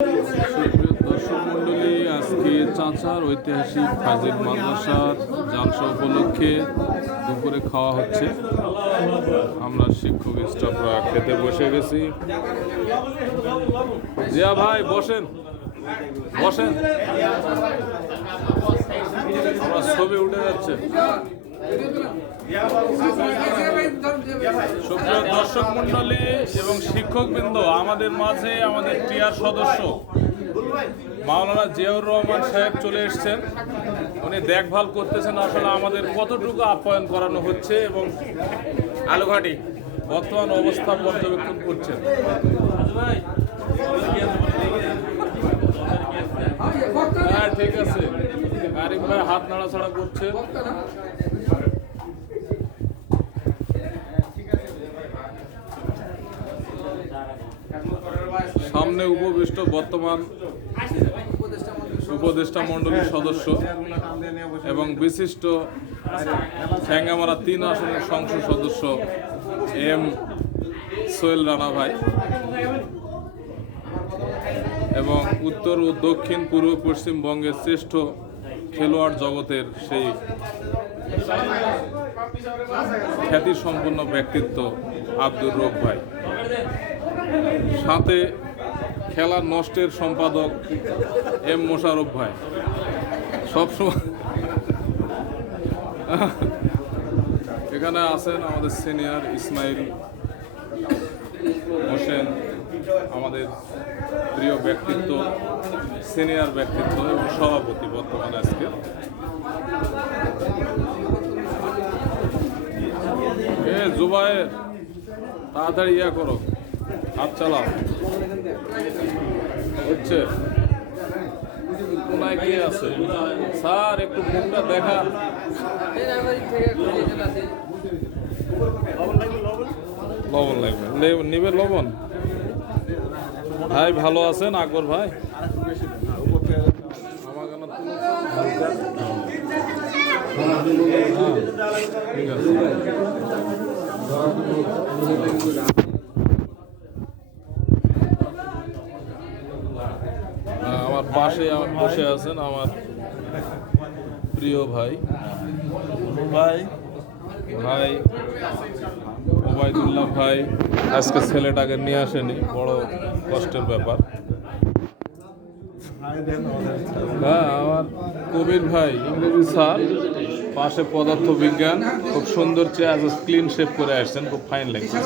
দর্শক মন্ডলী, আজকে চাচার ঐতিহাসিক ফাজিল মাদ্রাসার জালসা উপলক্ষে দুপুরে খাওয়া হচ্ছে। আমরা শিক্ষক স্টাফরা খেতে বসে গেছি। জিয়া ভাই বসেন বসেন, আমার ছবি উঠে যাচ্ছে। সুপ্রিয় দর্শক মন্ডলী এবং শিক্ষকবৃন্দ, আমাদের মাঝে আমাদের টিআর সদস্য মাওলানা জিয়াউর রহমান সাহেব চলে এসেছেন। উনি দেখভাল করতেছেন আসলে আমাদের কতটুকু আপ্যায়ন করানো হচ্ছে এবং আলুঘাটি বর্তমান অবস্থা পর্যবেক্ষণ করছেন। হ্যাঁ ঠিক আছে, আরিফ ভাই হাত নাড়াচাড়া করছে। সামনে উপবিষ্ট বর্তমান উপদেষ্টা মণ্ডলীর সদস্য এবং বিশিষ্ট ঠ্যাঙ্গামারা 3 আসনের সংসদ সদস্য এম সোহেল রানা ভাই এবং উত্তর ও দক্ষিণ পূর্ব পশ্চিমবঙ্গের শ্রেষ্ঠ খেলোয়াড় জগতের সেই খ্যাতিসম্পন্ন ব্যক্তিত্ব আব্দুর রব ভাই, সাথে খেলার নষ্টের সম্পাদক এম মোশারফ ভাই। সবসময় এখানে আছেন আমাদের সিনিয়র ইসমাইল হোসেন, আমাদের প্রিয় ব্যক্তিত্ব, সিনিয়র ব্যক্তিত্ব এবং সভাপতি বর্তমানে আজকে। জুবাইর তাড়াতাড়ি ইয়া করো, হাত চালাও। হচ্ছে কোনায় কে আছে স্যার, একটু মুখটা দেখা। লবণ লাগবে, নিবে লবণ। ভাই ভালো আছেন আকবর ভাই? ঠিক আছে। আমার পাশে বসে আছেন আমার প্রিয় ভাই ভাই ভাই ওবায়দুল্লাহ ভাই। আজকে ছেলেটাকে নিয়ে আসেনি, বড় কষ্টের ব্যাপার। হ্যাঁ, আমার কবির ভাই ইংরেজি স্যার, পাশে পদার্থ বিজ্ঞান, খুব সুন্দর চেয়ার, ক্লিন শেপ করে আসছেন, খুব ফাইন লাগছে।